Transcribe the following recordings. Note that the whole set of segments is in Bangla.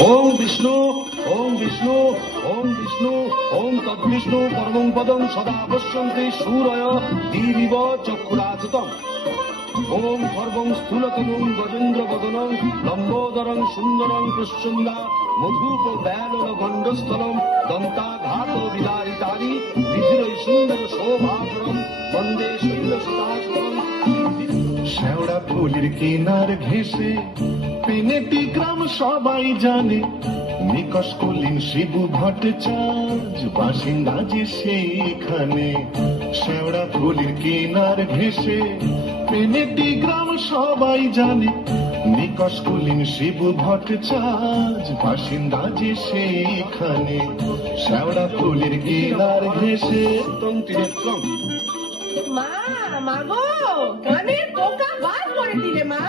ओम विष्णु ओम विष्णु ओम विष्णु ओम तद्विष्णु परमं पदं सदा पश्यन्ति सूरय दीरिव चक्षुराचितम् ओम सर्वं स्थूलतमं गजेन्द्र वदनं लंबोदरं सुंदरं कृष्णा मधुप बैलन गंडस्थलं दंताघात विदारितानि विधिर सुंदर शोभाधरं वंदे शैलसुताश्रमं। শেওড়া ফুলের কিনার ঘেঁষে পেনেটি গ্রাম সবাই জানে, নিকশ কুলীন শিবু ভট্টাচার্য বাসিন্দা যে সেইখানে। শেওড়া ফুলের কিনার ঘেঁষে পেনেটি গ্রাম সবাই জানে, নিকশ কুলীন শিবু ভট্টাচার্য বাসিন্দা যে সেইখানে। শেওড়া ফুলের কিনার ঘেঁষে তন্ত্রীরত্রম। মা, মাগো, কানের পোকা বার করে দিলে মা।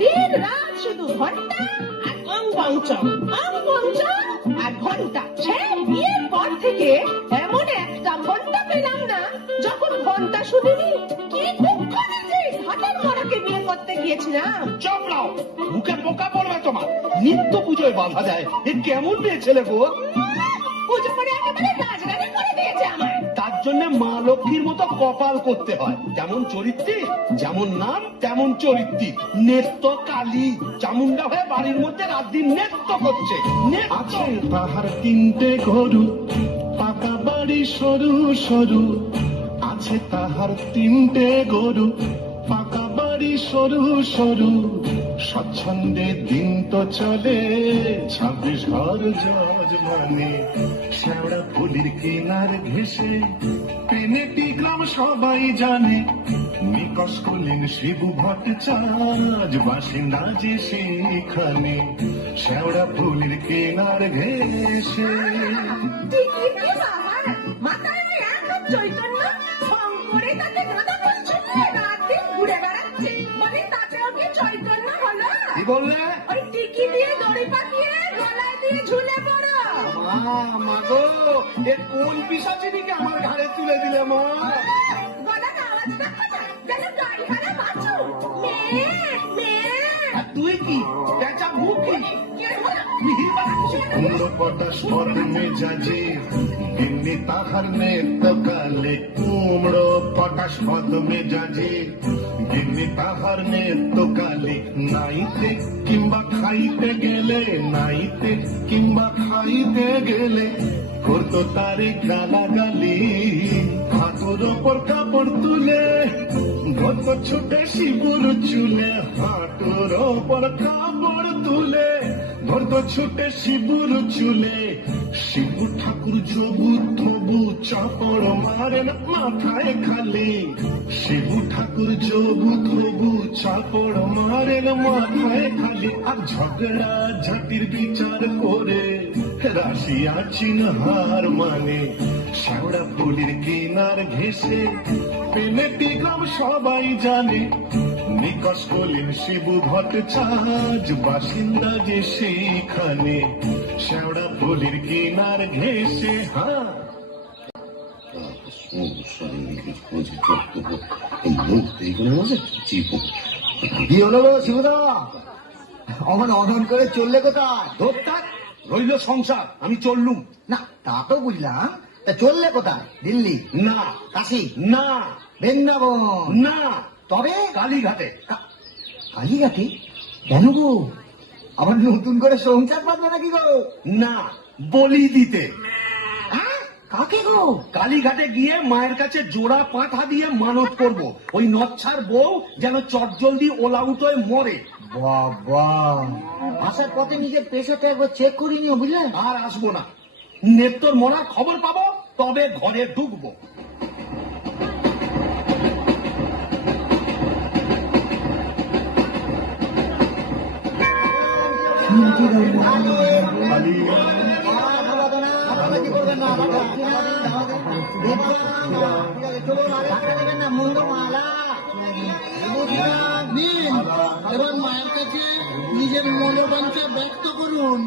দিন রাত শুধু ঘন্টা আর অঙ্গঞ্চল, অঙ্গঞ্চল আর ঘন্টা। সে বিয়ের পর থেকে এমন একটা ঘন্টা পেলাম না যখন ঘন্টা শুনিনি। কি দুঃখে যে ঘাটের মরাকে বিয়ে করতে গিয়েছিলাম। চাপড়াও, মুখে পোকা পড়বে তোমার। নিত্য পুজোয় বাধা দেয়, এ কেমন মেয়ে ছেলে গো? পুজো করে একেবারে রাজরানি করে দিয়েছে আমায়। তার জন্য মা লক্ষ্মীর মতো কপাল করতে হয়। যেমন চরিত্রে যেমন নাম তেমন চরিত্রী। নেত্য কালী চামুন্ডা হয়ে বাড়ির মধ্যে রাত দিন নেত্য করছে। আছে তাহার তিনটে গরু, পাকা বাড়ি সরু সরু। আছে তাহার তিনটে গরু, পাকা বাড়ি সরু সরু। স্বচ্ছন্দে দিন তো চলে 26 ঘর যজমানে। শেওড়া ফুলির কিনার ঘেঁষে পেনেটি গ্রাম সবাই জানে, নিকশ কুলীন শিবু ভট্টাচার্য বাসিন্দা যে সেইখানে। শেওড়া ফুলের কিনার ঘেঁষে মাথায় একদম চৈতন্য ফং করে তাতে গাঁদা ফুল ছুঁয়ে রাত দিন ঘুরে বেড়াচ্ছে। মানে তাতেও কি চৈতন্য হলো? কি বললে? ওই টিকি দিয়ে দড়ি পাকিয়ে গলায় দিয়ে ঝুলে পড়ো। মা গো, এ কোন পিশাচিনীকে আমার ঘাড়ে তুলে দিলে মা? গলাটা আওয়াজ দেখো না, যেন গাড়ি হারা বাছু। মেয়ে, মেয়ে। আর তুই কি পেঁচা মুখি? কুমড়ো পটাশ পর মেজাজে দিল্লি তাহার নেত্য কালে। কুমড়ো পটাশ পদ মেজাজে দিল্লি তাহার নেত্য কালে। নাইতে কিংবা খাইতে গেলে, নাইতে কিংবা খাইতে গেলে করতো তারে গালাগালি। হাতের ওপর কাপড় তুলে ধরতো ছুটে শিবুর চুলে। হাঁটুর ওপর কাপড় তুলে ধরতো ছুটে শিবুর চুলে। শিবু ঠাকুর যবু তবু চাপড় মারেন মাথায় খালি। শিবু ঠাকুর যবু তবু চাপড় মারেন মাথায় খালি। আর ঝগড়া ঝাঁটির বিচার করে রাশিয়া চিন হার মানে। শেওড়া ফুলের কিনার ঘেঁষে পেনেটি গ্রাম সবাই জানে, নিকশ কুলীন শিবু ভট্টাচার্য বাসিন্দা যে সেইখানে। শেওড়া ফুলের কিনার ঘেঁষে। হ্যাঁ, কি হলো গো শিবুদা? অমন অনন করে চললে কোথায়? ধোপটাক রইল সংসার, আমি চললুম। না তা তো বুঝলাম, তা চললে কোথায়? দিল্লি না, কাশি না, বৃন্দাবন না, তবে কালীঘাটে। কালীঘাটে? কেন গো? আবার নতুন করে সংসার পাতবে নাকি গো? না, বলি দিতে। হ্যাঁ, কাকে গো? কালীঘাটে গিয়ে মায়ের কাছে জোড়া পাঁঠা দিয়ে মানত করব, ওই নচ্ছার বউ যেন চটজলদি ওলাউট হয়ে মরে। বাবা, আসার পথে নিজের পেশাটা একবার চেক করে নিও, বুঝলে? আর আসবো না। নেত্তর মরার খবর পাবো তবে ঘরে ঢুকবো। মুন্ড মালা নিন, এবার মায়ের কাছে নিজের মনোবাঞ্ছা ব্যক্ত করুন।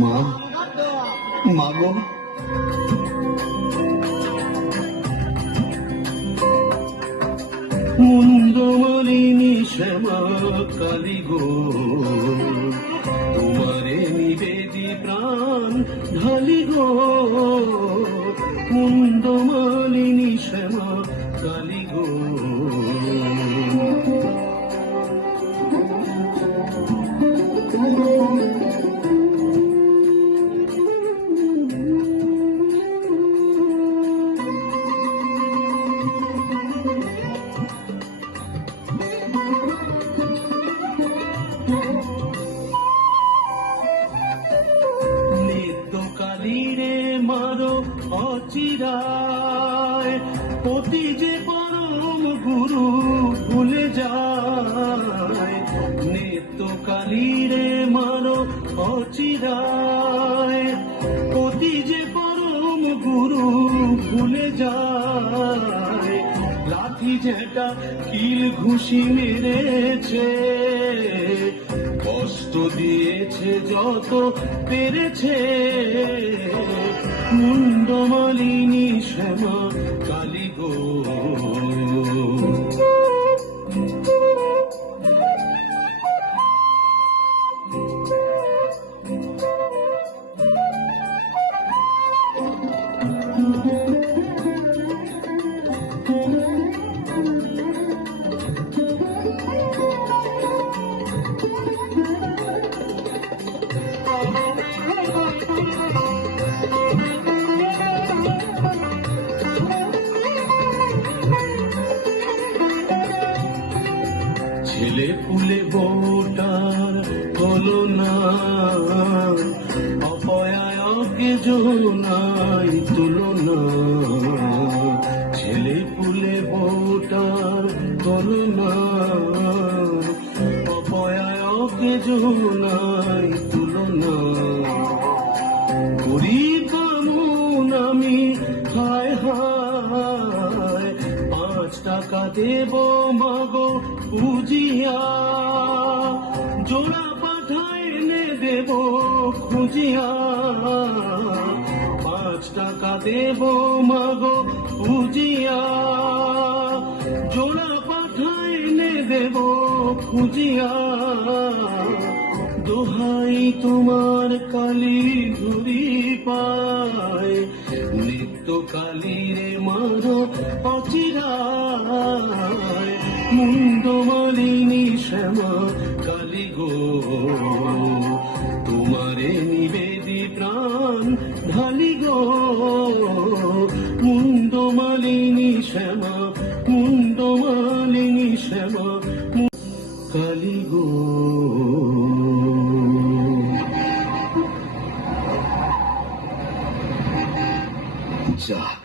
মা, মা গো, মুন্ডমালিনী শ্যামা কালী গো, তোমারে নিবেদি প্রাণ ঢালি গো, মুন্ডমালিনী শ্যামা কালী গো। নিত্যকালীরে মারো অচিরায়, পতি যে পরম গুরু ভুলে যায়। নিত্যকালীরে মারো অচিরায়, পতি যে পরম গুরু ভুলে যায়। লাঠি যেটা কিল ঘুষি মেরেছে, কষ্ট দিয়েছে যত পেরেছে, মুন্ডমালিনী শ্যামা কালী গো। ছেলে পুলে বউটার হলো না, অপয়ায়কে জোনাই তুলনা। ছেলে পুলে বউটার হলো না, অপয়ায়কে জোনাই তুলনা। গরিব কেমন আমি, হায় হায়, 5 টাকা দেব মাগো পুজিয়া, জোড়া পাঠায় এনে দেব খুঁজিয়া। 5 টাকা দেব মাগো পুজিয়া, জোড়া পাঠায় এনে দেব খুঁজিয়া। দোহাই তোমার কালী ধরি পায়, নিত্য কালীরে মারো অচিরায়, মুন্ডমালিনী শ্যামা কালী গো। তোমারে নিবেদি প্রাণ ঢালি গো, মুন্ডমালিনী শ্যামা, মুন্ডমালিনী শ্যামা কালী গো। যাক,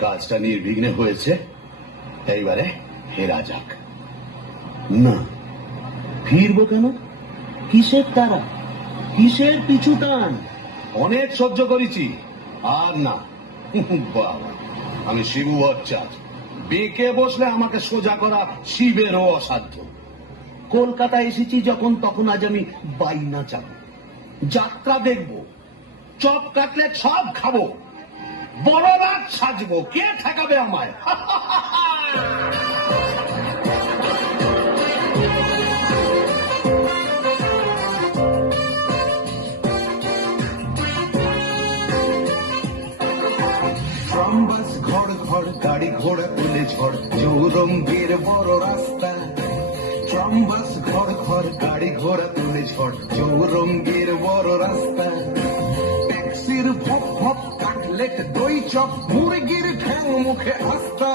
কাজটা নির্বিঘ্নে হয়েছে, এইবারে ফেরা যাক। না, ফিরবো কেন? কিসের তারা, কিসের পিছু টান? অনেক সহ্য করেছি, আর না। বাবা, আমি শিবু ভট্টাচার্য, বেঁকে বসলে আমাকে সোজা করা শিবেরও অসাধ্য। কলকাতা এসেছি যখন, তখন আজ আমি বাইনা চাবো, যাত্রা দেখবো, চপ কাটলেট সব খাবো, বড় রাত সাজবো, কে ঠেকাবে আমায়? ট্রাম বাস ঘর ঘর গাড়ি ঘোড়া তুলে ঝড় চৌরঙ্গের বড় রাস্তা। ট্রাম বাস ঘর ঘর গাড়ি ঘোড়া তুলে ঝড় চৌরঙ্গের বড় রাস্তা। ট্যাক্সির ভপ ভপ কাটলেট দই চপ মুরগির ঠ্যাং মুখে আস্তা।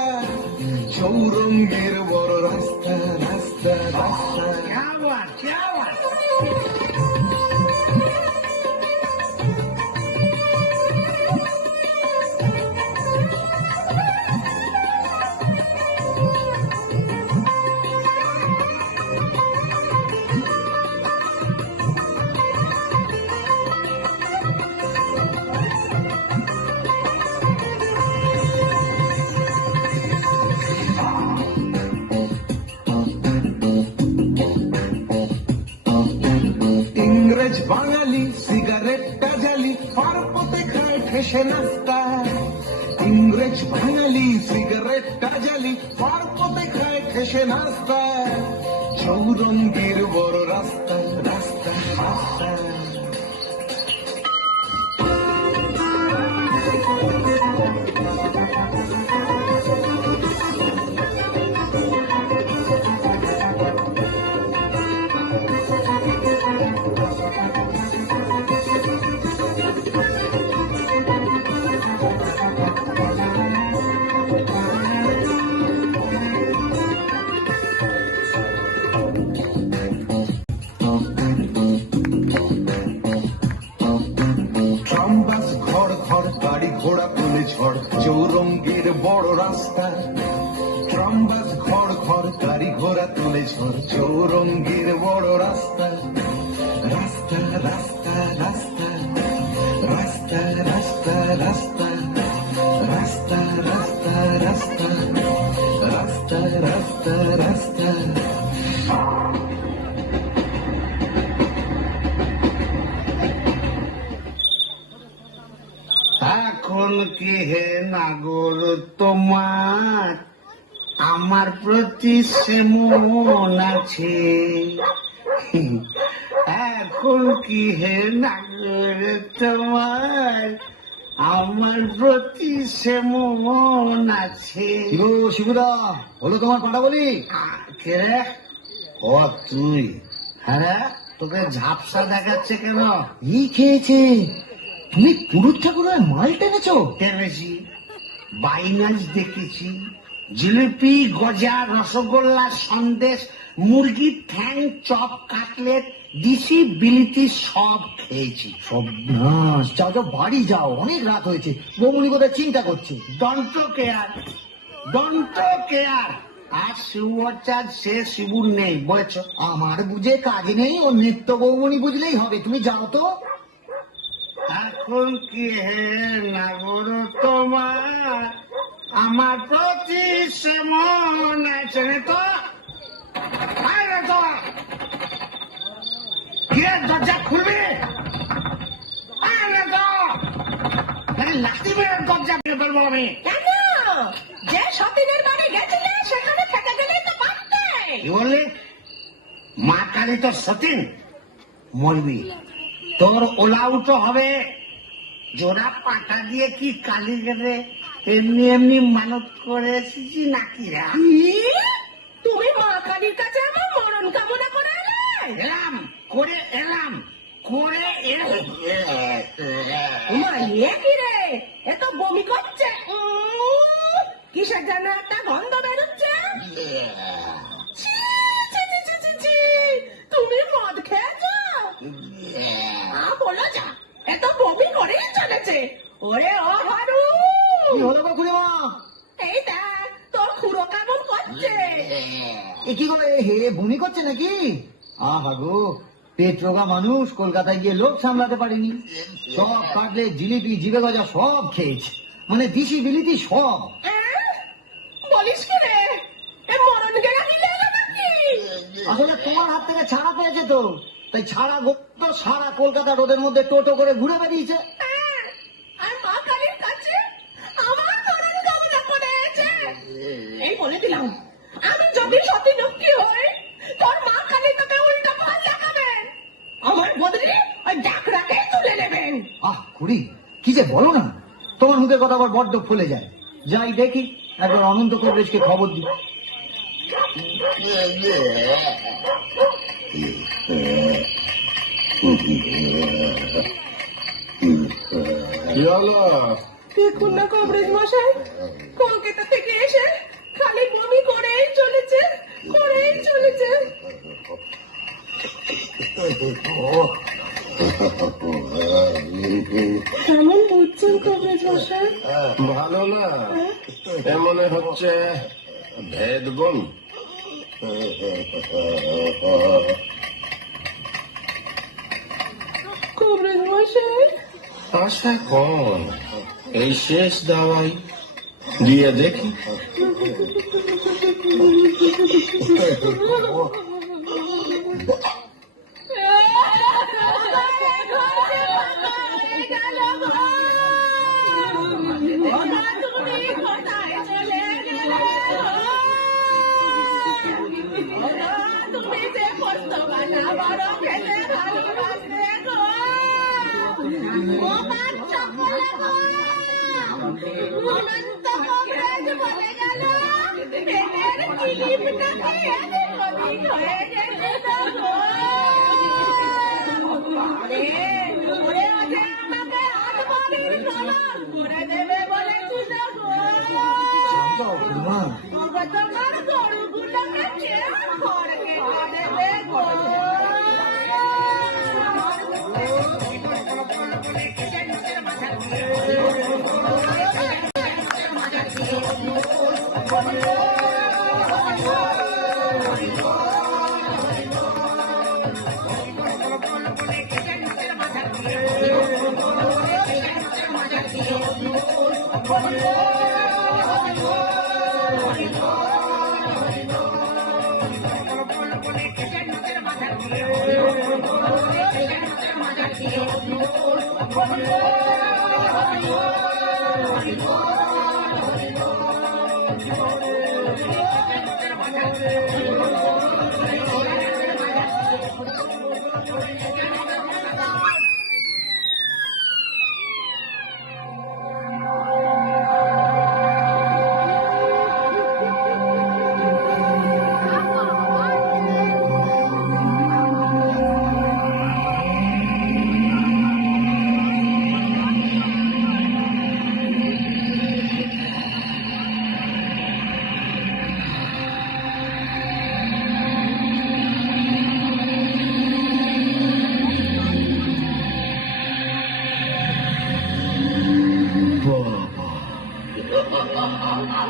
চৌরঙ্গের বড় রাস্তা রাস্তা রাস্তা। বাঙালি সিগারেটটা জালি পার পথে খায় ঠেসে নাস্তা ইংরেজ বাঙালি সিগারেটটা জালি পার পথে খায় ঠেসে নাস্তা চৌরঙ্গীর বড় রাস্তা রাস্তা রাস্তা ট্রামবাস ঘর ঘর গাড়ি ঘোড়া তুলে ঝড় চৌরঙ্গীর বড় রাস্তা ট্রামবাস ঘর ঘর গাড়ি ঘোড়া তুলে ঝড় চৌরঙ্গীর বড় রাস্তা রাস্তা রাস্তা রাস্তা রাস্তা রাস্তা রাস্তা রাস্তা রাস্তা রাস্তা রাস্তা রাস্তা রাস্তা এখন কি হে নাগর তোমার আমার প্রতি সেমন আছে এখন কি হে নাগর তোমার আমার প্রতি সেমন আছে গো শিবুদা, হলো তোমার পাটা বলি? কে রে? ও তুই? হ্যাঁ, তোকে ঝাপসা দেখাচ্ছে কেন? এই খেয়েছে, তুমি পুরুত ঠাকুরের মাল টেনেছো? টেনেছি, বাইনান্স দেখেছি, জিলিপি, গজা, রসগোল্লা, সন্দেশ, মুরগির ঠ্যাং, চপ, কাটলেট, দিশি বিলিতি সব খেয়েছি। সব নাশ, যাও যাও বাড়ি যাও, অনেক রাত হয়েছে। বৌমনি কোথায় চিন্তা করছে। দন্ত কেয়ার, দন্ত কেয়ার। আর শিবচাঁদ সে শিবুর নেই বলেছ। আমার বুঝে কাজ নেই, ও নিত্য বৌমনি বুঝলেই হবে। তুমি যাও তো। এখন কি হে নাগর তোমার আমার প্রতি সেমন আছে তো? আরে তো কে দরজা খুলবে? আরে তো লাঠি মেরে দরজা ভেঙে ফেলবো আমি। কেন? যে সতীনের বাড়ি গেছিলে সেখানে থেকে গেলেই তো পারতে। কি বললি? মা কালী তোর সতীন? মরবি, তোর ওলাউটো হবে। জোড়া পাটা দিয়ে কি কালী গেলে এমনি এমনি মানত করে এসেছি নাকি? তুমি মা কালীর কাছে আমার মরণ কামনা করে এলে? এলাম করে এলাম করে মা এ কি রে? এ তো বমি করছে। কিসের যেন একটা গন্ধ বেরোচ্ছে। ছি, ছি, ছি, ছি, ছি, ছি। তুমি মদ খেয়েছো? বলো যা, এত বমি করেই চলেছে। ওরে ও হারু, কি হলো গো খুড়িমা? এই দেখ তোর খুড়ো কেমন করছে। এ কি করে হে বমি করছে নাকি? আহা গো, পেট রোগা মানুষ, কলকাতায় গিয়ে লোক সামলাতে পারেনি। সব কাটলে জিলিপি, জিবে গজা সব খেয়েছে, মানে দিশি বিলিতি সব। বলিস কি রে? এ মরণ গেলা কি লেগে নাকি? আসলে তোমার হাত থেকে ছাড়া পেয়েছে তো, তাই ছাড়া তো সারা কলকাতা রোদের মধ্যে টোটো করে ঘুরে বেরিয়েছে। আর মা কালীর কাছে আমার মরণ কামনা করেছে। এই বলে দিলাম, আমি যদি সতী লক্ষ্মী হই, তোর মা কালী তোকে উল্টো ফল দেখাবেন। আমার বদলে ওই ডাকরাকেই তুলে নেবেন। আহ খুড়ি, কি যে বলো না, তোমার মুখের কথা আবার বড্ড ফুলে যায়। যাই দেখি, একবার অনন্ত কবিরাজকে খবর দিই। কি হলো? দেখুন না কবরেজ মশাই, কলকাতা থেকে এসে খালি বমি করেই চলেছে, করেই চলেছে। কেমন বুঝছেন কবরেজ মশাই? ভালো না, এ মনে হচ্ছে ভেদ বোন। কবরেজ মশাই, আশা কম, এই শেষ দাওয়াই দিয়ে দেখি। জিলিপটাকে এদিক ওদিক হয়ে গেছে দেখো। আরে, ওরে আজে আমাকে আলমারির কলম করে দেবে বলেছিল গো। বুড়িমা, তবে তোমার গরুগুলোকে চেয়ার করে কেটে দেবে গো।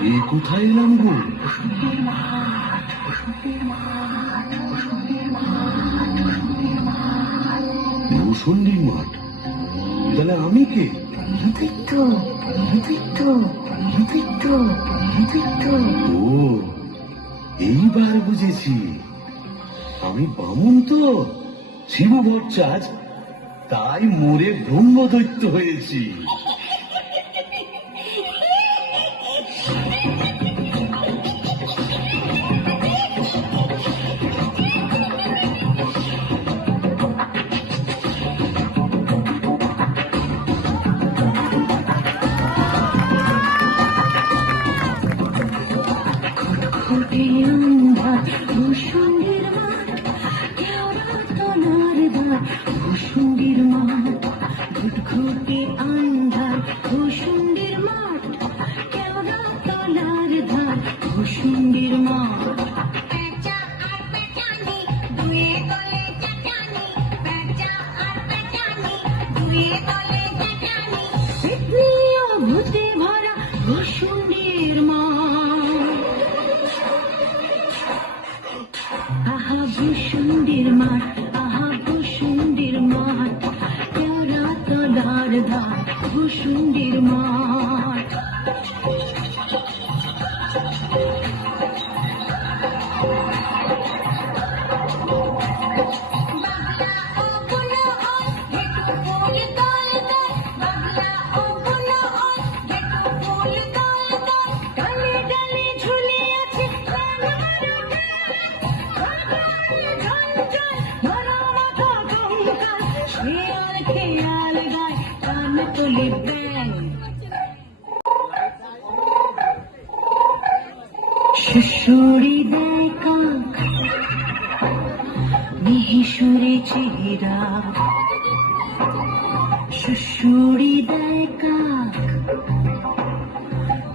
এ কোথায় এলাম গো? মুসন্ডির মাঠ? তাহলে আমি কে? ও, এইবার বুঝেছি, আমি বামুন তো, শিবু ভট্টাচ, তাই মোরে ব্রহ্মদৈত্য হয়েছি। সুরে দেখা মিহিসুরে চেহারা, সুরে দেখা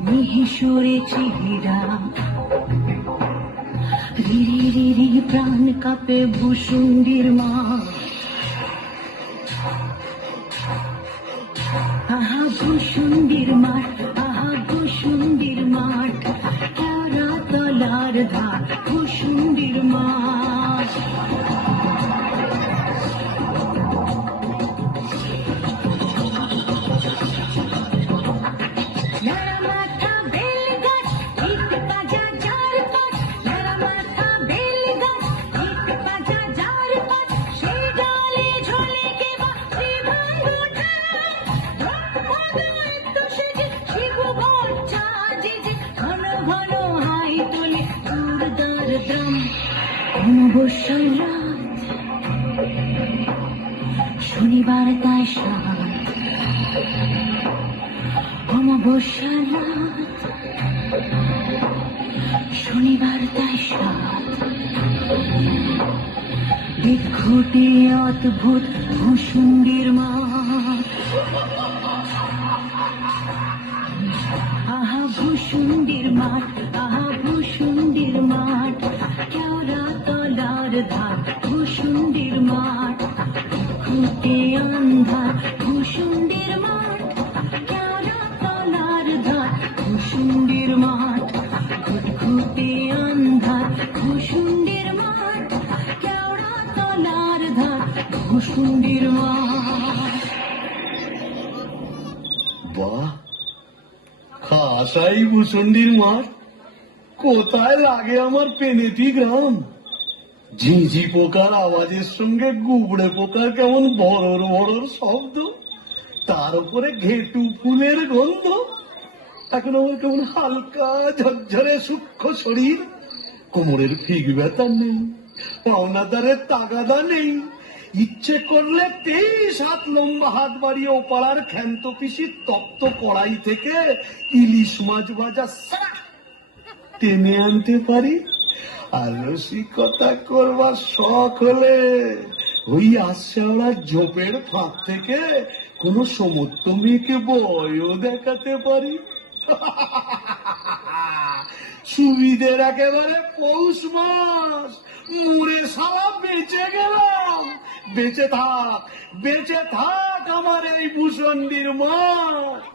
মিহিসুরে চেহারা, রিরি রিরি প্রাণ কাঁপে ভূসুন্ডির মা। আহা ভূসুন্ডির মাঠ, আহা ভূসুন্ডির মাঠ, কেওড়া তলার ধার ভূসুন্ডির মাঠ। শনিবার তাই সাত অমাবস্যার রাত, শনিবার তাই সাত বিক্ষোটে অদ্ভুত ভূষুণ্ডির মাঠ আহা ভূষুণ্ডির মাঠ আহা ভূষুণ্ডির মাঠ কেওড়া তলার ধার ভূষুণ্ডির মাঠ খুঁটে আন্ধার ভূষুণ্ডির মাঠ কেওড়া তলার ধার ভূষুণ্ডির মাঠ খুঁটে আন্ধার ভূষুণ্ডির মাঠ কেওড়া তলার ধার ভূষুণ্ডির মাঠ। বাহ, খাসাই ভূষণ্ডির মাঠ। কোথায় লাগে আমার পেনেটি গ্রাম। ঝিঁঝি পোকার আওয়াজের সঙ্গে গুবড়ে পোকার কেমন বড়র বড়র শব্দ, তার উপরে ঘেটু ফুলের গন্ধ। এখন আমার কেমন হালকা ঝরঝরে সূক্ষ্ম শরীর, কোমরের ফিগ ব্যথা নেই, পাওনাদারের তাগাদা নেই। ইচ্ছে করলে 23 হাত লম্বা হাত বাড়িয়ে ওপাড়ার ক্ষান্ত পিসির তপ্ত কড়াই থেকে ইলিশ মাছ ভাজা সারা টেনে আনতে পারি। আর রসিকতা করবার শখ হলে ওই আশাওড়া ঝোপের ফাঁক থেকে কোনো সমর্থ মেয়েকে বয়ও দেখাতে পারি। সুবিধের একেবারে পৌষ মাস, মুড়ে সালা বেঁচে গেলাম। বেঁচে থাক আমার এই ভূষণ্ডির মাঠ।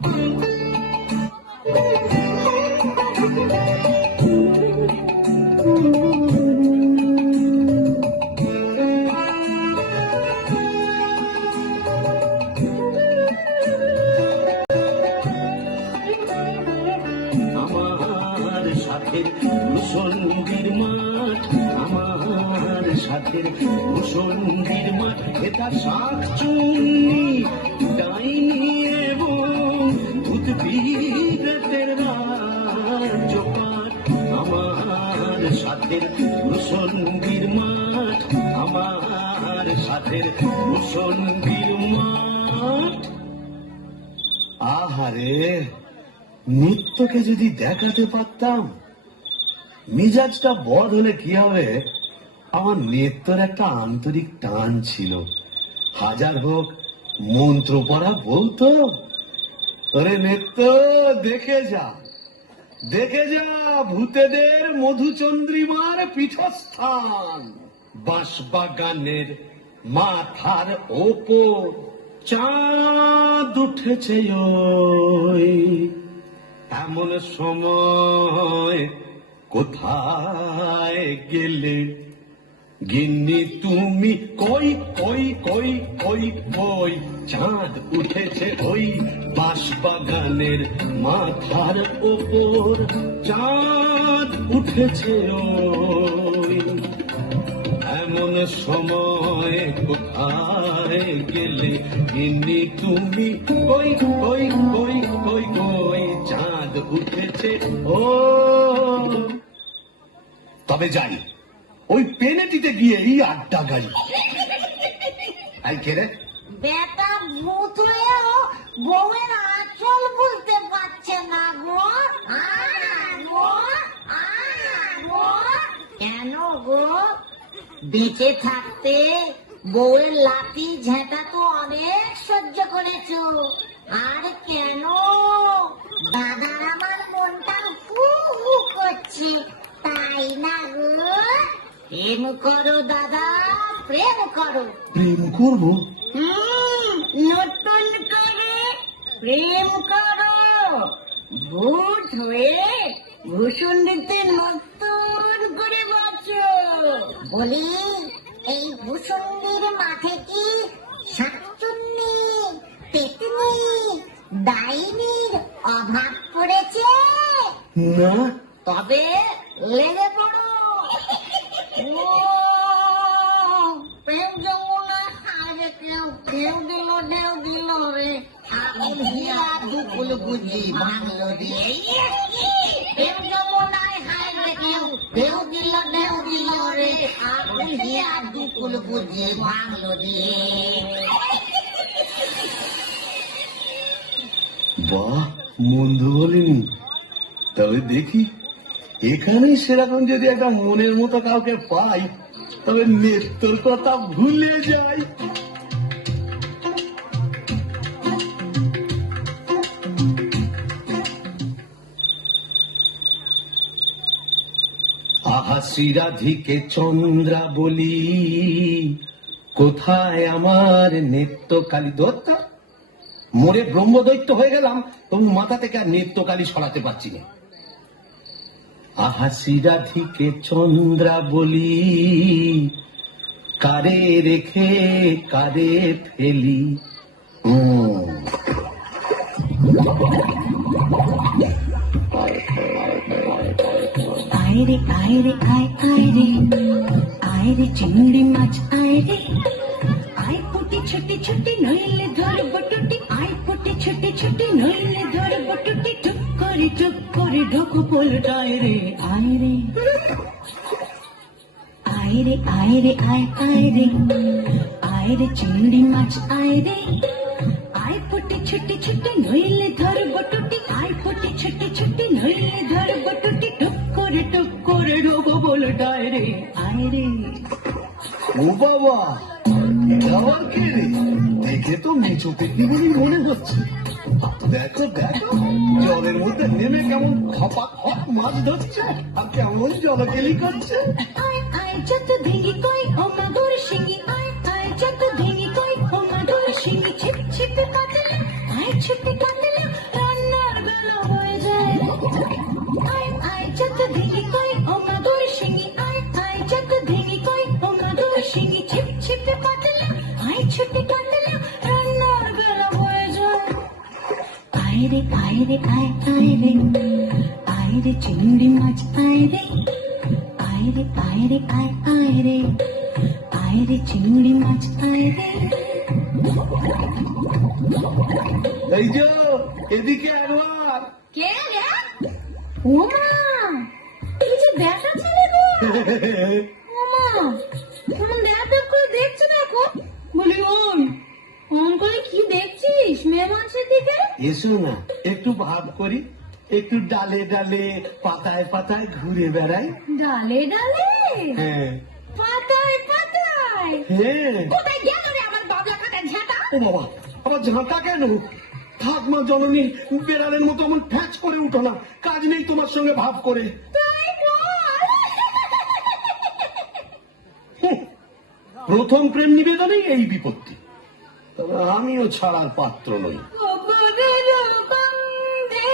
আমার সাথে ভূষণ্ডির মাঠ, আমার সাথে ভূষণ্ডির মাঠ। এটা শাক চুন্নি ডাইনি এবং ভূত বিগতের রাজ্যপাঠ। আমার সাথে ভূষণ্ডির মাঠ, আমার সাথে ভূষণ্ডির মাঠ। আহারে, নিত্যকে যদি দেখাতে পারতাম। মিজাজটা বদ হলে কি হবে, আমার নিত্যর একটা আন্তরিক টান ছিল। হাজার হোক মন্ত্র পড়া বলতো, ওরে নিত্য দেখে যা ভূতেদের মধুচন্দ্রিমার পীঠস্থান। বাঁশবাগানের মাথার ওপর চাঁদ উঠেছে ওই, এমন সময় কোথায় গেলে গিন্নি তুমি? কই কই কই কই কই, চাঁদ উঠেছে ওই বাঁশবাগানের মাথার ওপর, চাঁদ উঠেছে ওই, এমন সময় কোথায় গেলে গিন্নি তুমি? কই কই কই কই কই, চাঁদ উঠেছে ও। তবে যাই, ওই পেনেটিতে গিয়েই আড্ডা গাড়ি। আই কেরে বেটা ভূত হয়েও বউয়ের আঁচল বলতে পারছে না গো। কেন গো? বেঁচে থাকতে বউয়ের লাঠি ঝেঁটা তো অনেক সহ্য করেছো, আর কেন? দাদার আমার মনটা হু হু করছে, তাই না গো? প্রেম করো দাদা, প্রেম করো। প্রেম করবো? নতুন করে প্রেম করো। ভূত হয়ে ভূষণ্ডিতে নতুন করে বাঁচো। বলি, এই ভূষণ্ডির মাঠে কি শাকচুন্নি, পেতনি, ডাইনির অভাব পড়েছে? না। তবে লেগে পড়ো। প্রেম যমুনা হারে কেউ কেউ দিল ঢেউ দিল রে, আগুন হিয়া দুকুল বুঝি ভাঙলো দিয়ে। প্রেম যমুনায় হারে কেউ ঢেউ দিল রে, আগুন হিয়া দুকুল বুঝি ভাঙলো দিয়ে। বাহ, মন্দ বলেনি। তবে দেখি এখানে সেরকম যদি একটা মনের মতো কাউকে পাই তবে নেত্রর কথা ভুলে যাই। আহা শ্রীরাধিকে চন্দ্রা বলি, কোথায় আমার নেত্রকালী দত্তা? মোরে ব্রহ্মদৈত্য হয়ে গেলাম, তবু মাথা থেকে আর নেত্রকালী সরাতে পারছি না। আহা শ্রীরাধিকে চন্দ্রা বলি, কারে রেখে কারে ফেলি। আয় রে আয় রে আয় আয় রে, আয় রে চিংড়ি মাছ আয় রে, আয় পুটি ছুটি ছুটি নইলে ধরব টুটি, আয় পুটি ছুটি ছুটি নইলে ধরব টুটি, টুক করে ঢোকো পোলটায় রে, আয় রে আয় রে আয় রে আয় আয় রে, আয় রে চিংড়ি মাছ আয় রে, আয় পুটি ছুটি ছুটি নইলে ধরব টুটি, আয় পুটি ছুটি ছুটি নইলে ধরব টুটি, টুক করে ঢোকো পোলটায় রে, আয় রে। ও বাবা, এটা আবার কে রে? দেখে তো মেচো পেটনি বলেই মনে হচ্ছে। দেখো দেখো, জলের মধ্যে নেমে কেমন খপা খপ মাছ ধরছে আর কেমন জলকেলি করছে। আয় আয় যত ভেঙে কই ও মাগুর শিঙি, আয় আয় যত ভেঙে কই ও মাগুর শিঙি, ছিপ ছিপে কাটলে আয় ছুটে কাটলে রান্নার বেলা হয়ে যায়। আয় আয় যত ভেঙে কই ও মাগুর শিঙি, আয় আয় যত ভেঙে কই ও মাগুর শিঙি, ছিপ ছিপে কাটলে আয় ছুটে কাটলে রান্নার বেলা হয়ে যায়। আয় রে আয় রে আয় আয় রে, আয় রে চিংড়ি মাছ আয় রে, আয় রে আয় রে আয় আয় রে, আয় রে চিংড়ি মাছ আয় রে। এই যে এদিকে একবার। কে রে? ওমা, এই যে বেটা ছেলে গো। ওমা, কেমন দেখ করে দেখছে দেখো। বলি ওই, অন করে কি দেখছিস মেয়ে মানুষের দিকে? এসো না, একটু ভাব করি, একটু ডালে ডালে পাতায় পাতায় ঘুরে বেড়াই। ডালে ডালে, হ্যাঁ পাতায় পাতায়, হ্যাঁ। কোথায় গেল রে আমার বাবলা কাটা ঝাঁটা? ও বাবা, আবার ঝাঁটা কেন? থাক মা জননী, বেড়ালের মতো এমন ফ্যাচ করে উঠো না, কাজ নেই তোমার সঙ্গে ভাব করে। তাই বল। প্রথম প্রেম নিবেদনেই এই বিপত্তি, তবে আমিও ছাড়ার পাত্র নই। গোবরের গন্ধে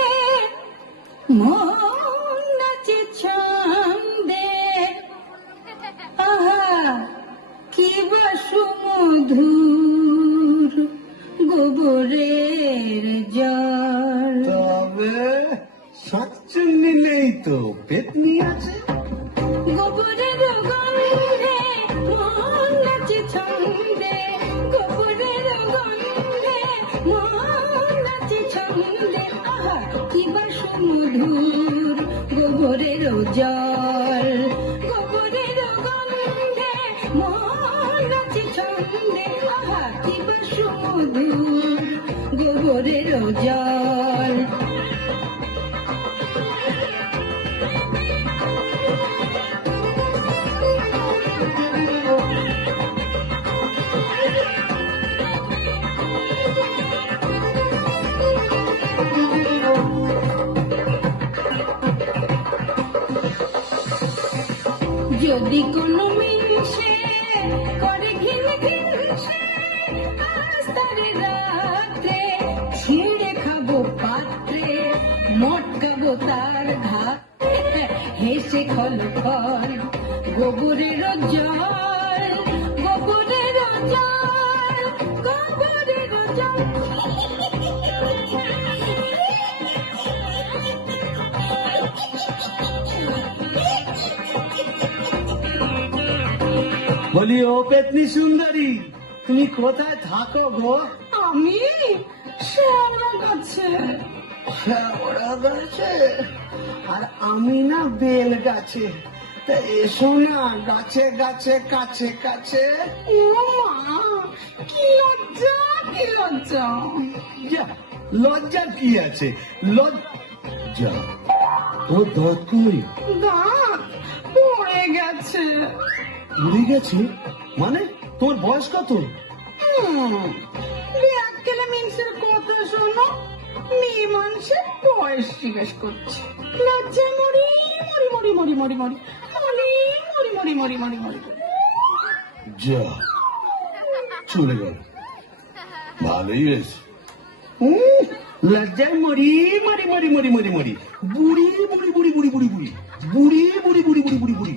মন নাচে ছন্দে, আহা কি বা সুমধুর গোবরের জল। তবে শাকচুন্নি নেই তো, পেতনি আছে। গোবরের গন্ধে মন নাচে ছন্দে, গোবরের গন্ধে মন নাচে ছন্দে, আহা কি বা সুমধুর গোবরের জল। গোবরের গন্ধে মন নাচে ছন্দে, আহা কি বা সুমধুর গোবরের জল। যদি কোনো মিনসে করে ঘিন ঘিনসে, আজ তারে রাত্রে ছিঁড়ে খাবো পাত্রে, মটকাবো তার ঘাট, হেসে খল খল গোবরের জল, গোবরের জল, গোবরের জল। বলি ও পেতনি সুন্দরী, তুমি কোথায় থাকো গো? আমি শ্যাওড়া গাছে। শ্যাওড়া গাছে? আর আমি না বেল গাছে। তা এসো না গাছে গাছে কাছে কাছে। ও মা, কি লজ্জা কি লজ্জা। যা, লজ্জা কি আছে? লজ্জা তোমার দাঁত কই? দাঁত পড়ে গেছে। উড়ে গেছে মানে? তোমার বয়স কত? এককেলে মিনসের কথা শোনো, মেয়ে মানুষের বয়স জিজ্ঞেস করছে। লজ্জায় মরি মরি মরি মরি মরি মরি মরি মরি মরি মরি মরি মরি। যা, চলে গেল। ভালোই হয়েছে। লজ্জায় মরি মরি মরি মরি মরি মরি বুড়ি বুড়ি বুড়ি বুড়ি বুড়ি বুড়ি বুড়ি বুড়ি বুড়ি বুড়ি বুড়ি বুড়ি।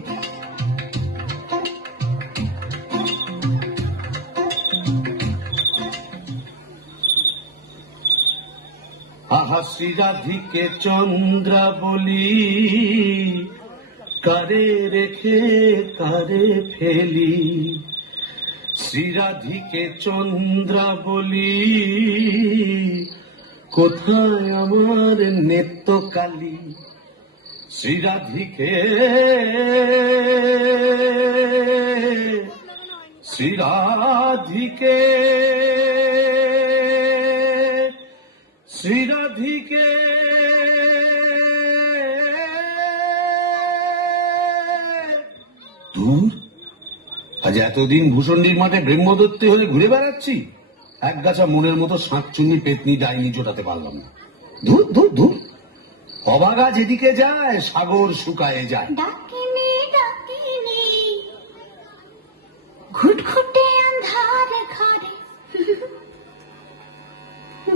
আহা শ্রীরাধিকে চন্দ্রা বলি, কারে রেখে কারে ফেলি। শ্রীরাধিকে চন্দ্রা বলি, কোথায় আমার নেত্রকালী। শ্রীরাধিকে শ্রীরাধিকে শ্রীরাধিকে দূর। আজ এতদিন ভূষণ্ডির মাঠে ব্রহ্মদত্তে হয়ে ঘুরে বেড়াচ্ছি, এক গাছা মনের মতো শাঁকচুন্নি পেতনি ডাইনি জোটাতে পারলাম না। দূর দূর দূর। অবাগা যেদিকে যায় সাগর শুকায়ে যায়। ডাকিনি ডাকিনি ঘুটঘুটে আন্ধার ঘরে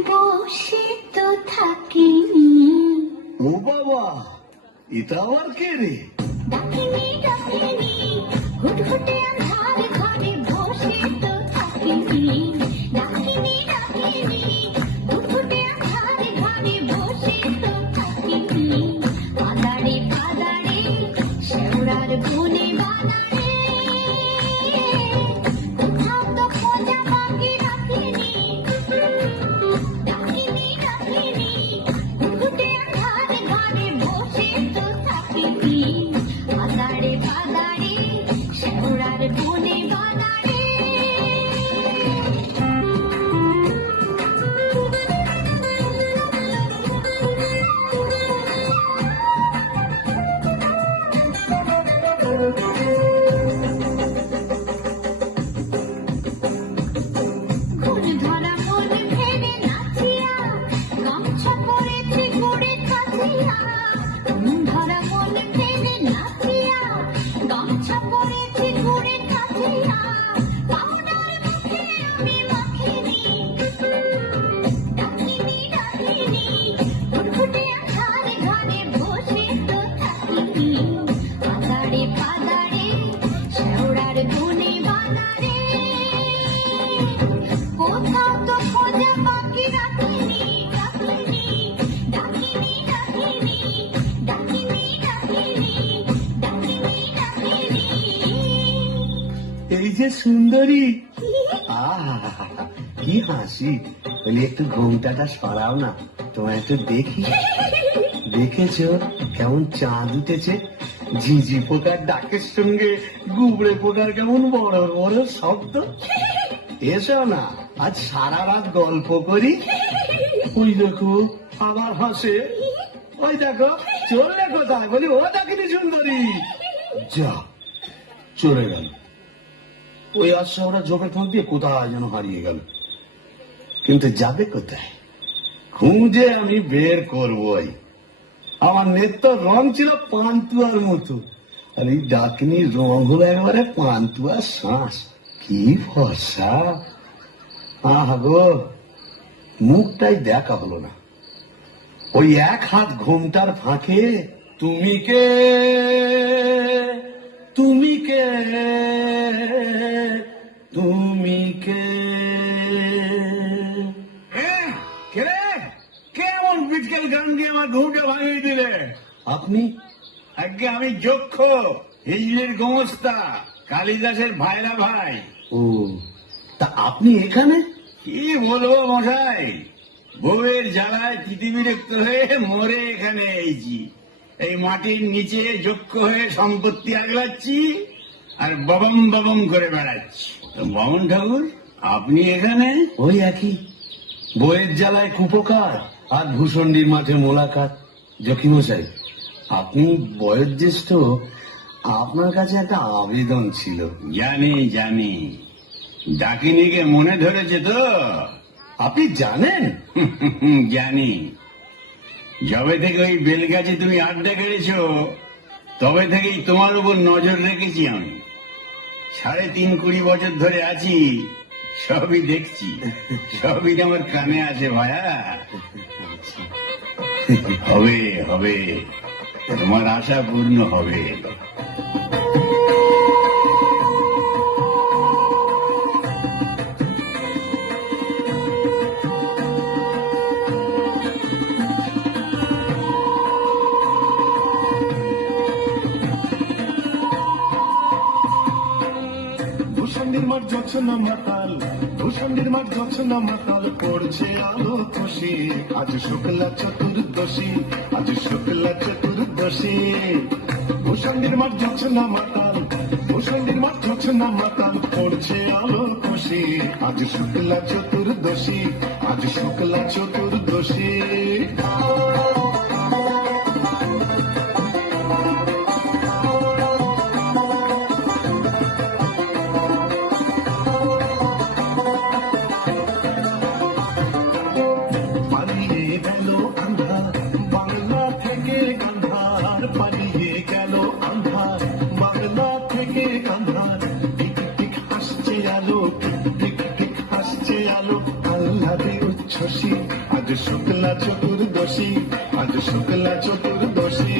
বসে তো থাকিনি। ও বাবা, এটা আবার কে রে? ডাকিনি ডাকিনি ঘুটঘুটে আন্ধার ঘরে বসে তো থাকিনি। ডাকিনি ডাকিনি ঘুটঘুটে আন্ধার ঘরে বসে তো থাকিনি। পাদারে পাদারে শেওড়ার বনে বাদারে কোথাও তো খোঁজা বাকি রাখিনি। ডাকিনি ডাকিনি ঘুটঘুটে আন্ধার ঘরে বসে তো থাকিনি। পাদারে পাদারে শেওড়ার বনে বাদারে। ঘুর ধরা মন ভেবে নাচিয়া গামছা পরেছে ঘুরে কাছিয়া। ঘুর ধরা মন ভেবে নাচিয়া গামছা পরেছে ঘুরে কাছিয়া। পাউডার মুখে আমি মাখিনি। ডাকিনি ডাকিনি ঘুটঘুটে আন্ধার ঘরে বসে তো থাকিনি। পাদারে পাদারে শেওড়ার বনে বাদারে কোথাও তো খোঁজা বাকি রাখিনি। ডাকিনি ডাকিনি ডাকিনি ডাকিনি ডাকিনি ডাকিনি ডাকিনি। এই যে সুন্দরী, আহা কি হাসি। বলি একটু ঘোমটাটা সরাও না, তোমার একটু দেখি। দেখেছো কেমন চাঁদ উঠেছে? ঝিঝি পোকার ডাকের সঙ্গে গুবড়ে পোকার কেমন বড় বড় শব্দ। এসো না, আজ সারা রাত গল্প করি। ওই দেখো আবার হাসে। ওই দেখো চললে কোথায়? বলি ও ডাকিনি সুন্দরী। যা, চলে গেল। ওই আশা ওরা ঝোপের ফাঁক দিয়ে কোথায় যেন হারিয়ে গেল। কিন্তু যাবে কোথায়? খুঁজে আমি বের করবই। আমার নেত্রর রং ছিল পান্তুয়ার মতো, আর এই ডাকিনীর রং হলো একবারে পান্তুয়ার শ্বাস। কি ফর্সা! আহা গো, মুখটাই দেখা হলো না। ওই এক হাত ঘোমটার ফাঁকে তুমি কে, তুমি কে, তুমি কে। কেমন বিটকেল গান দিয়ে আমার ঘুমটা ভাঙিয়ে দিলে? আপনি? আগে আমি যক্ষ, হিজলির গোমস্তা, কালিদাসের ভাইরা ভাই। ও, তা আপনি এখানে? কি বলবো মশাই, বউয়ের জ্বালায় পৃথিবীরক্ত হয়ে মরে এখানে এইছি। এই মাটির নিচে যক্ষ হয়ে সম্পত্তি আগলাচ্ছি আর ববম ববম করে বেড়াচ্ছি। তো বামন ঠাকুর, আপনি এখানে? ওই একই, বইয়ের জ্বালায় কুপকার আর ভূষণ্ডির মাঠে মোলাকাত। জকিমশাই, আপনি বয়োজ্যেষ্ঠ, আপনার কাছে একটা আবেদন ছিল। জানি জানি, ডাকিনিকে মনে ধরেছে তো? আপনি জানেন? জানি। যবে থেকে ওই বেলগাছে তুমি আড্ডা কেড়েছ, তবে থেকেই তোমার উপর নজর রেখেছি আমি। ৩.৫ বছর ধরে আছি, সবই দেখছি, সবই আমার কানে আছে ভায়া। হবে হবে, তোমার আশা পূর্ণ হবে। ভূষণের মাঠ জোছনা মাতাল, ভূষণের মাঠ জোছনা মাতাল, পড়ছে আলো খুশি। আজ শুক্লা চতুর্দশী, আজ শুক্লা চতুর্দশী। ভূষণের মাঠ জোছনা মাতাল, ভূষণের মাঠ জোছনা মাতাল, পড়ছে আলো খুশি। আজ শুক্লা চতুর্দশী, আজ শুক্লা চতুর্দশী। পালিয়ে গেল আন্ধার বাংলা থেকে গান্ধার, পালিয়ে গেল আন্ধার বাংলা থেকে গান্ধার। টিক টিক হাসছে আলো, টিক টিক হাসছে আলো, আহ্লাদে উচ্ছ্বসী। আজ শুক্লা চতুর্দশী, আজ শুক্লা চতুর্দশী।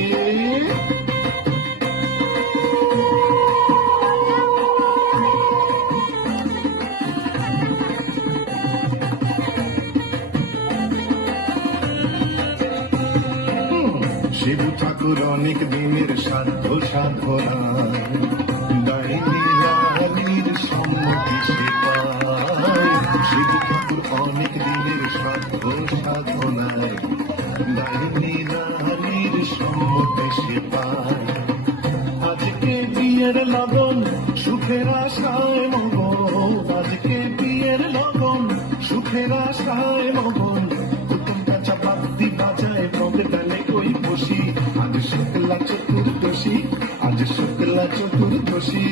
শিব ঠাকুর অনেক দিনের সাধ্য সাধনা, ডাইনি রানীর সম্মতি সে পায়। শিব ঠাকুর অনেক দিনের সাধ্য সাধনায়, ডাইনি রানীর সম্মতি সে পায়। আজকে বিয়ের লগন সুখের আশায় মগন, আজকে বিয়ের লগন সুখের আশায় মগন। কুটুম কাঁচা বাদ্যি বাজায় কবে ডালে কই বসি। আজ শুক্লা চতুর্দশী, আজ শুক্লা চতুর্দশী।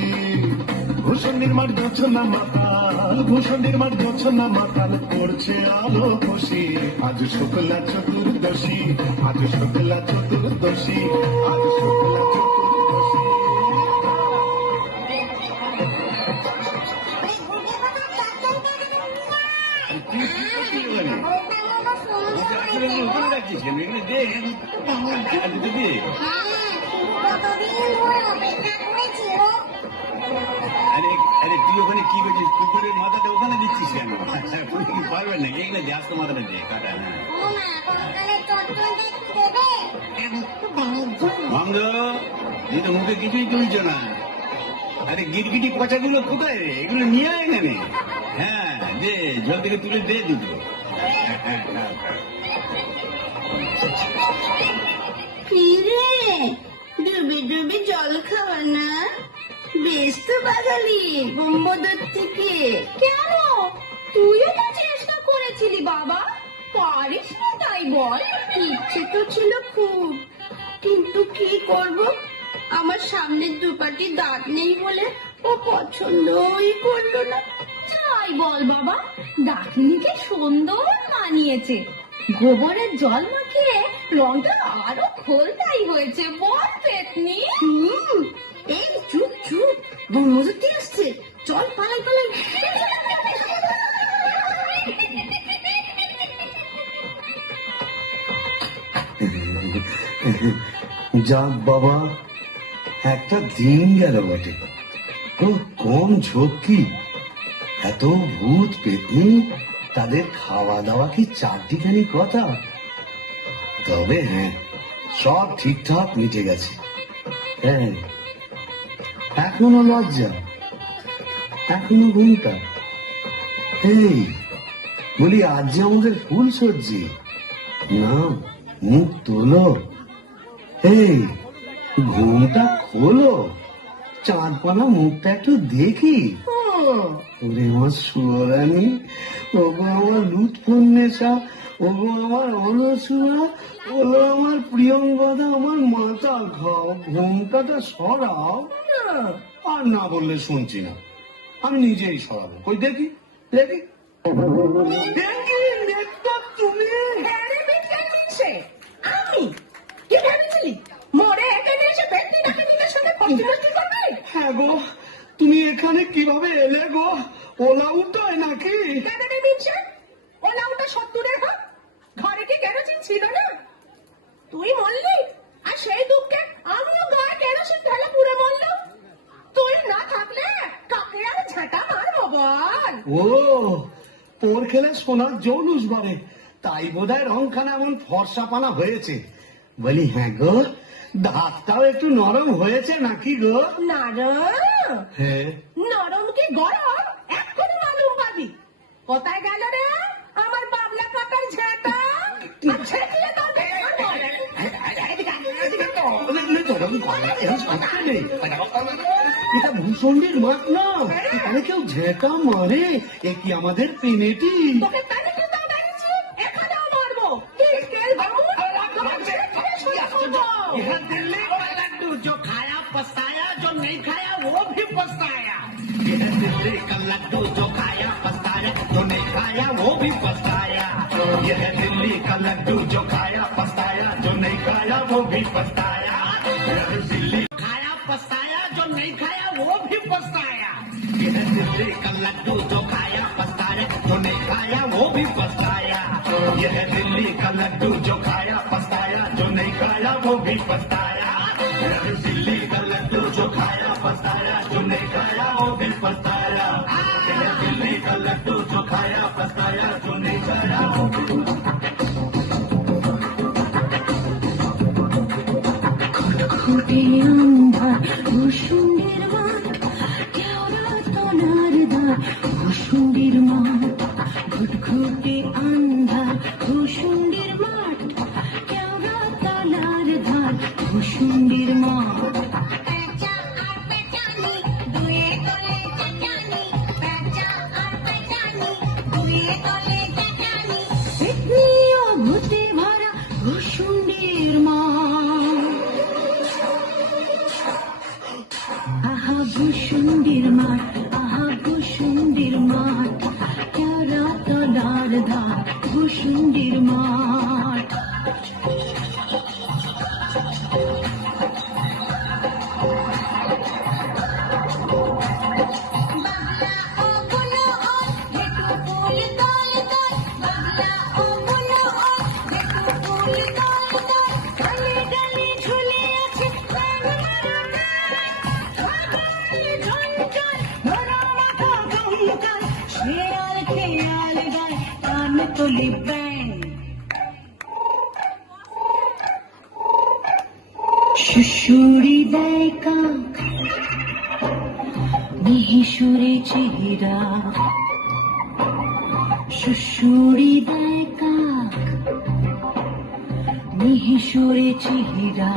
ভূষণের মাঠ জোছনা মাতাল, ভূষণের মাঠ জোছনা মাতাল, পড়ছে আলো খুশি। আজ শুক্লা চতুর্দশী, আজ শুক্লা চতুর্দশী, আজ শুক্লা চতুর্দশী। তুই কি করছিস ওখানে? ওকে আসলে এগুলো উপরে রাখছিস কেন? এগুলো দে, আর দুটো দে। আরে আরে, তুই ওখানে কি করছিস? কুকুরের মাথাটা ওখানে দিচ্ছিস কেন? কুকুর পারবে নাকি? এগুলো দে, আস্তে মাথাটা দে, কাটা। বন্ধ, তুই তো মুখে কিছুই তুলছ না। আরে গিরগিটি পচাগুলো কোথায় রে? এগুলো নিয়ে আয় এখানে। হ্যাঁ দে, জল থেকে তুলে দে দুটো। ফিরে ডুবে ডুবে জল খাওয়া না, বেশ তো বাঙালি বোম্বদর থেকে। কেন, তুইও তো চেষ্টা করেছিলি বাবা, পারিস না তাই বল? ইচ্ছে তো ছিল খুব, কিন্তু কি করব, আমার সামনের দুপাটি দাঁত নেই বলে ও পছন্দই করলো না। যাই বল বাবা, ডাকিনিকে সুন্দর মানিয়েছে। গোবরের জল মাখিয়ে রংটা আরো খোলতাই হয়েছে, বল পেতনি? এই চুপ চুপ, ব্রহ্মদত্তি আসছে, চল পালাই পালাই। যাক বাবা, একটা দিন গেল বটে। ও কোন ঝক্কি! এত ভূত পেতনি, তাদের খাওয়া দাওয়া কি চারটিখানি কথা? তবে হ্যাঁ, সব ঠিকঠাক মিটে গেছে। হ্যাঁ, এখনো লজ্জা, এখনো ঘুমটা। এই বলি, আজ যে আমাদের ফুল সজ্জি না, মুখ তোলো। এই ঘুমটা খোলো, চাঁদপানা মুখটা একটু দেখি। ওরে আমার সুরানি, ওগো আমার লুৎফুন্নেসা, ওগো আমার অনসুয়া, ওগো আমার প্রিয়ঙ্গদা, আমার মাথা খাও, ঘুমটাটা সরাও। আর না বললে শুনছি না, আমি নিজেই সরাবো। কই দেখি দেখি দেখি নেটটা তুমি। আরে বেটা কিসে? আমি কি ভেবেছিলি মরে এখানে এসে ব্যক্তি ডাকে দিনের সঙ্গে ফষ্টি করবে? হ্যাঁ গো, তুমি এখানে কিভাবে এলে গো? ওলা উঠায় নাকি? কেন মিনছে? ওলা ওটা 70-এর হোক, ঘরে কি কেরোসিন ছিল না? তুই মরলি আর সেই দুঃখে আমিও গায়ে কেরোসিন ঢেলে পুড়ে মরলাম। তুই না থাকলে কাকে আর ঝাঁটা মারবো বল? ও, তোর খেলে সোনার জৌলুস বাড়ে, তাই বোধহয় রংখানা এমন ফর্সা পানা হয়েছে। বলি হ্যাঁ গো, দাঁতটাও একটু নরম হয়েছে নাকি গো? নরম? হ্যাঁ। নরম কি গরম এক্ষুনি মালুম পাবি। কোথায় গেল রে আমার বাবলা কাকার ঝাঁটা? আর ছেঁকলে তোর ভেতর পড়ে। এটা ভূষণের মাঠ না, এখানে কেউ ঝেঁকা মারে? এ কি আমাদের পেনেটি? তোকে তাহলে কি দাও দাঁড়িয়েছি? এখানেও মারবো। কি তেল ভাঙবো? তোকে ছেড়ে ছেড়ে শুয়ে করবো। यह दिल्ली का लड्डू जो खाया पछताया, जो नहीं खाया वो भी पछताया। यह दिल्ली का लड्डू जो खाया पछताया, जो नहीं खाया वो भी पछताया। यह दिल्ली का लड्डू जो खाया पछताया, जो नहीं खाया वो भी पछताया। यह दिल्ली खाया पछताया, जो नहीं खाया वो भी पछताया। यह दिल्ली का लड्डू जो खाया पछताया, जो नहीं खाया वो भी पछताया। यह दिल्ली का लड्डू जो खाया पछताया, जो नहीं खाया वो भी पछताया। यह दिल्ली का लड्डू जो खाया पछताया, जो नहीं खाया वो भी पछताया। यह दिल्ली का लड्डू जो खाया पछताया, जो नहीं खाया वो भी খুঁটে আন্ধার কুসুমের মাঠ, কেওড়া তলার দ্বার কুসুমের মাঠ। ঘুটঘুটে আন্ধার কুসুমের মাঠ, কেওড়া তলার ধার কুসুমের মাঠ। পেঁচা আর পেঁচানি দুয়ে তলে চেঁচানি, পেঁচা আর পেঁচানি দুয়ে তলে চেঁচানি। পেটনিয়া ভূতে ভরা কুসুমের মাঠ। আহা ভূসুন্ডির মাঠ, আহা ভূসুন্ডির মাঠ, কেওড়া তলার ধার ভূসুন্ডির মাঠ। বাবলা ও বুনো ও ভেটু ফুল দল দল, বাবলা ও বুনো ও ভেটু ফুল দল দল। গালে গালে ঝুলে আছে ঝঞ্ঝন, ধরা মাথা গঙ্গাল, শেয়াল খেয়াল গায় কান তোলে ব্যাং। সুশুরি দেয় কাক, মিহিসুরে চেহারা। সুশুরি দেয় কাক, মিহিসুরে চেহারা।